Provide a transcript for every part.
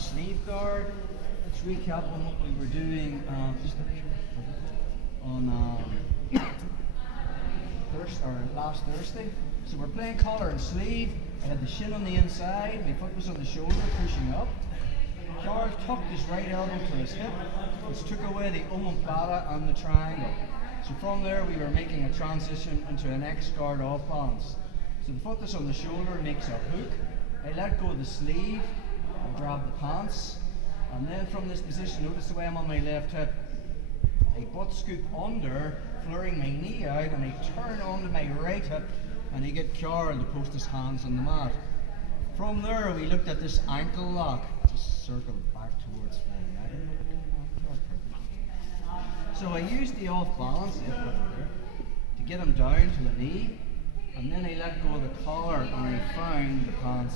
sleeve guard. Let's recap on what we were doing on last Thursday. So we're playing collar and sleeve. I had the shin on the inside, my foot was on the shoulder, pushing up. Charles tucked his right elbow to his hip, which took away the omoplata and the triangle. So from there we were making a transition into an X guard off balance. So the foot that's on the shoulder makes a hook. I let go of the sleeve and grab the pants. And then from this position, notice the way I'm on my left hip. I butt scoop under, fluring my knee out, and I turn onto my right hip and I get Carl to post his hands on the mat. From there we looked at this ankle lock. Just circle back towards me. So I used the off balance to get him down to the knee, and then I let go of the collar and I found the pants.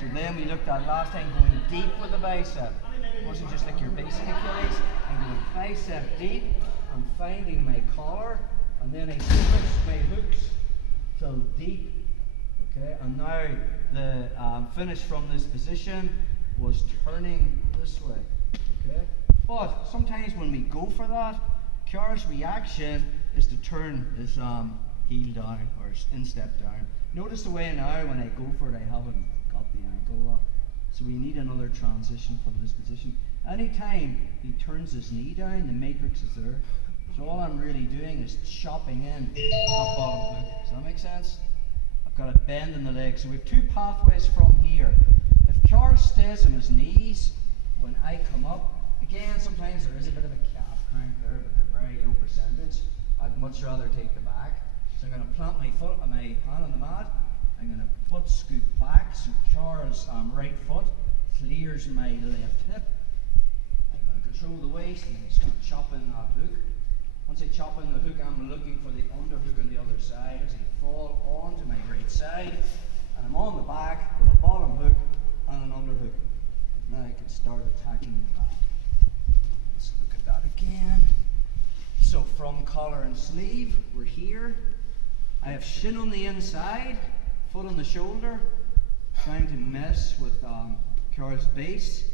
So then we looked at last time going deep with the bicep. It wasn't just like your basic Achilles. I'm going bicep deep and finding my collar, and then I switched my hooks till deep. Okay, and now the finish from this position was turning this way. Okay, but sometimes when we go for that, Kara's reaction is to turn his heel down or instep down. Notice the way now when I go for it, I haven't got the ankle lock. So we need another transition from this position. Anytime he turns his knee down, the matrix is there. So all I'm really doing is chopping in top bottom hook. Does that make sense? I've got a bend in the leg. So we have two pathways from here. If Charles stays on his knees, when I come up, again sometimes there is a bit of a calf cramp there, but they're very low percentage. I'd much rather take the back. So I'm going to plant my foot and my hand on the mat. I'm going to foot scoop back, so Charles' right foot clears my left hip. I'm going to control the waist and then start chopping that hook. Once I chop in the hook, I'm looking for the underhook on the other side as I fall onto my right side. And I'm on the back with a bottom hook and an underhook. Now I can start attacking the back. Let's look at that again. So from collar and sleeve, we're here. I have shin on the inside, foot on the shoulder, trying to mess with Carl's base.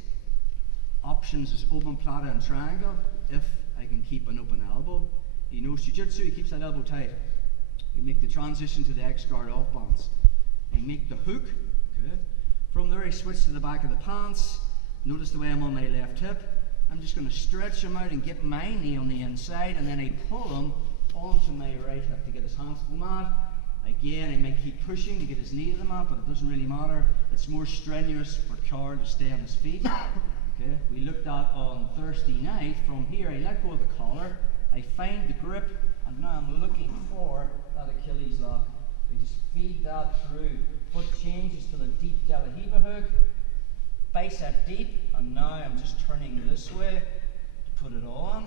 Options is omoplata and triangle, if I can keep an open elbow. He knows jiu-jitsu, he keeps that elbow tight. We make the transition to the X guard off balance. I make the hook, okay. From there I switch to the back of the pants. Notice the way I'm on my left hip. I'm just going to stretch him out and get my knee on the inside, and then I pull him onto my right hip to get his hands to the mat. Again, I might keep pushing to get his knee to the mat, but it doesn't really matter. It's more strenuous for Carl to stay on his feet. Okay, we looked at on Thursday night. From here, I let go of the collar. I find the grip, and now I'm looking for that Achilles lock. I just feed that through. Foot changes to the deep De La Hiva hook. Bicep deep, and now I'm just turning this way to put it on.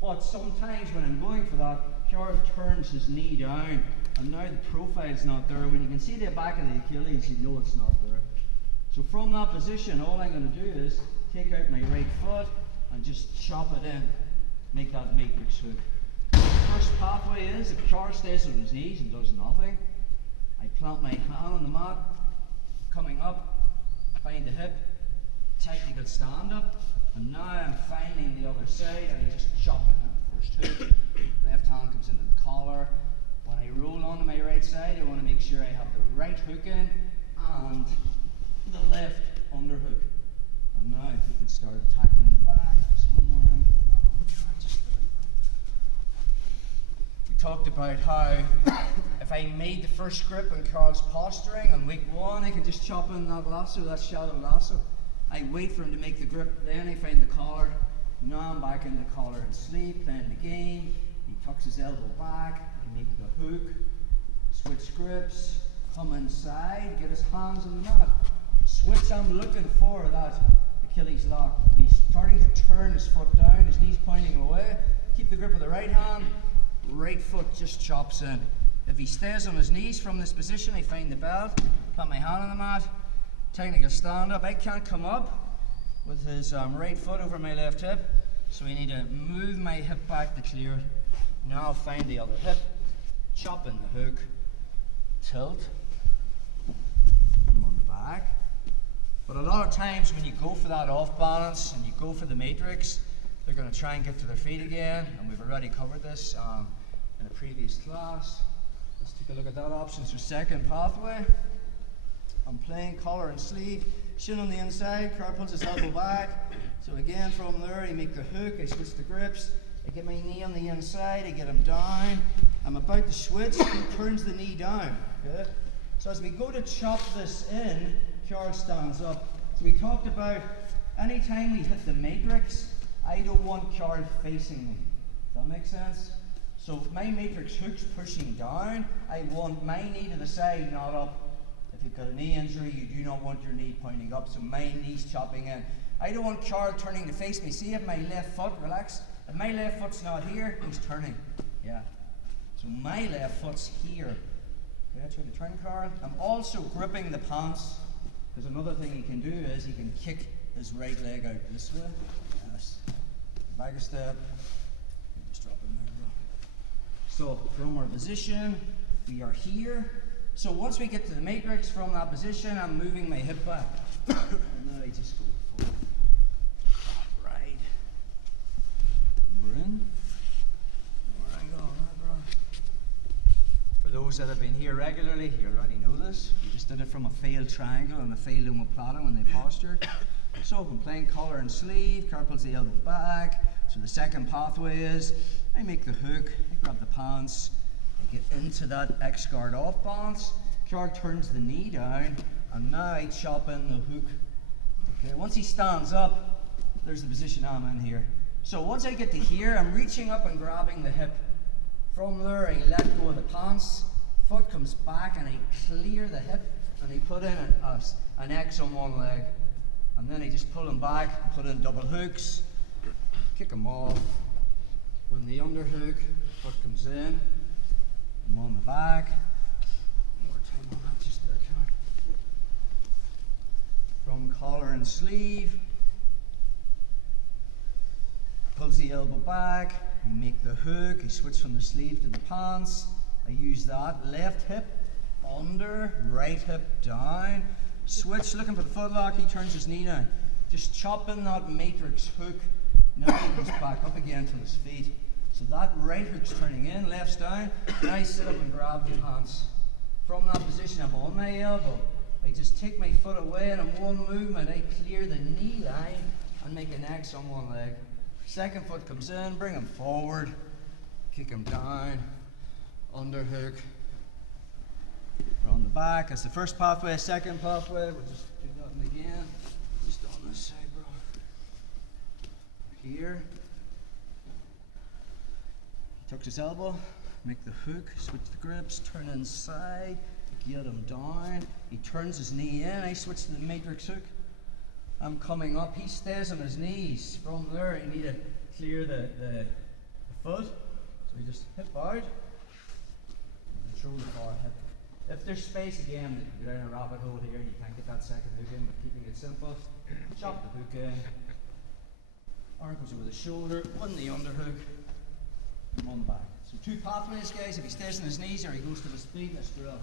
But sometimes when I'm going for that, Charles turns his knee down, and now the profile's not there. When you can see the back of the Achilles, you know it's not there. So from that position, all I'm going to do is take out my right foot and just chop it in, make that matrix hook. The first pathway is, if Charles stays on his knees and does nothing, I plant my hand on the mat, coming up, find the hip, technical stand up, and now I'm finding the other side and I just chop in the first hook. Left hand comes into the collar. When I roll onto my right side, I want to make sure I have the right hook in and the left underhook. And now if we can start attacking the back, just one more angle on that one. We talked about how if I made the first grip and Carl's posturing on week one, I can just chop in that lasso, that shallow lasso. I wait for him to make the grip, then I find the collar. Now I'm back in the collar and sleeve, playing the game. He tucks his elbow back, I make the hook, switch grips, come inside, get his hands on the mat. Switch, I'm looking for that Achilles lock. He's starting to turn his foot down, his knee's pointing away. Keep the grip of the right hand, right foot just chops in. If he stays on his knees from this position, I find the belt, plant my hand on the mat, technical stand up. I can't come up with his right foot over my left hip, so I need to move my hip back to clear it. Now I'll find the other hip, chop in the hook, tilt, I'm on the back, But a lot of times when you go for that off balance and you go for the matrix, they're going to try and get to their feet again, and we've already covered this in a previous class. Let's take a look at that option. So second pathway, I'm playing collar and sleeve, shin on the inside, car pulls his elbow back. So again from there, I make the hook, I switch the grips, I get my knee on the inside, I get him down. I'm about to switch, he turns the knee down. Okay? So as we go to chop this in, Charles stands up. So we talked about anytime we hit the matrix, I don't want Charles facing me. Does that make sense? So if my matrix hook's pushing down, I want my knee to the side, not up. If you've got a knee injury, you do not want your knee pointing up, so my knee's chopping in. I don't want Charles turning to face me. See if my left foot, relax. If my left foot's not here, he's turning. Yeah. So my left foot's here. Okay, try to turn, Carl. I'm also gripping the pants, because another thing he can do is he can kick his right leg out this way. Yes. Back a step. Just drop in there, bro. So from our position, we are here. So once we get to the matrix from that position, I'm moving my hip back. And now I just go forward. Right. We're in. Right on, bro. For those that have been here regularly, you already know this. We just did it from a failed triangle and a failed omoplata when they postured. So I'm playing collar and sleeve, car pulls the elbow back. So the second pathway is, I make the hook, I grab the pants, I get into that X guard off balance, Car turns the knee down, and now I chop in the hook. Okay, once he stands up, there's the position I'm in here. So once I get to here, I'm reaching up and grabbing the hip. From there, I let go of the pants, foot comes back, and I clear the hip, and I put in an X on one leg. And then I just pull him back and put in double hooks, kick him off. When the underhook, foot comes in, I'm on the back. More time on that, just there, Carl. From collar and sleeve, pulls the elbow back, I make the hook, I switch from the sleeve to the pants, I use that left hip under, right hip down, switch, looking for the footlock, he turns his knee down. Just chopping that matrix hook, now he comes back up again to his feet. So that right hook's turning in, left's down, now I sit up and grab the pants. From that position, I'm on my elbow. I just take my foot away and in one movement, I clear the knee line and make an X on one leg. Second foot comes in, bring him forward, kick him down, underhook. We're on the back, that's the first pathway. Second pathway, we'll just do that again. Just on this side, bro. Here. He tucks his elbow, make the hook, switch the grips, turn inside, get him down. He turns his knee in, I switch to the matrix hook. I'm coming up, he stays on his knees. From there, you need to clear the foot. So you just hip out, and shoulder bar hip. If there's space again, you're in a rabbit hole here, you can't get that second hook in, but keeping it simple, chop the hook in. Arm goes over the shoulder, on the underhook, and on the back. So two pathways, guys. If he stays on his knees or he goes to his feet, let's drill.